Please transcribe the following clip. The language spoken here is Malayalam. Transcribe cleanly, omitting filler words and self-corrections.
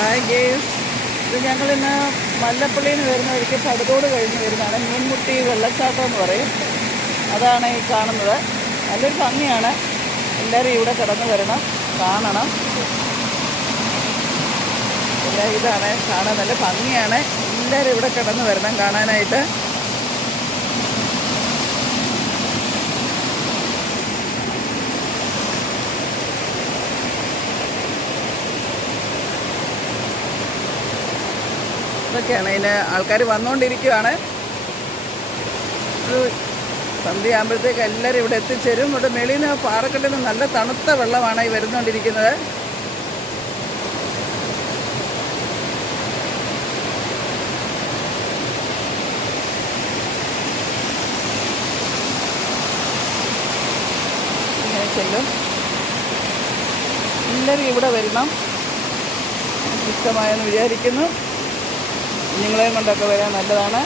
ഹായ് ഗേസ്, ഇത് ഞങ്ങളിന്ന് മല്ലപ്പള്ളിയിൽ നിന്ന് വരുന്ന വഴിക്ക് പടുതോട് കഴിഞ്ഞ് വരുന്നതാണ്. മീൻമുട്ടി വെള്ളച്ചാട്ടം എന്ന് പറയും. അതാണ് ഈ കാണുന്നത്. നല്ലൊരു ഭംഗിയാണ്. എല്ലാവരും ഇവിടെ കിടന്ന് വരണം, കാണണം. ഇതാണ് കാണാൻ നല്ല ഭംഗിയാണ്. എല്ലാവരും ഇവിടെ കിടന്ന് വരണം കാണാനായിട്ട്. ഇതൊക്കെയാണ് ഇതിന് ആൾക്കാർ വന്നുകൊണ്ടിരിക്കുകയാണ്. ഒരു സന്ധ്യയാകുമ്പോഴത്തേക്ക് എല്ലാവരും ഇവിടെ എത്തിച്ചേരും. ഇവിടെ മേളിൽ നിന്ന് പാറക്കെട്ടിൽ നിന്ന് നല്ല തണുത്ത വെള്ളമാണ് ഈ വരുന്നുകൊണ്ടിരിക്കുന്നത്. ഇങ്ങനെ ചെല്ലും. എല്ലാവരും ഇവിടെ വരണം. ഇഷ്ടമായെന്ന് വിചാരിക്കുന്നു. നിങ്ങളെയും കൊണ്ടൊക്കെ വരാൻ നല്ലതാണ്.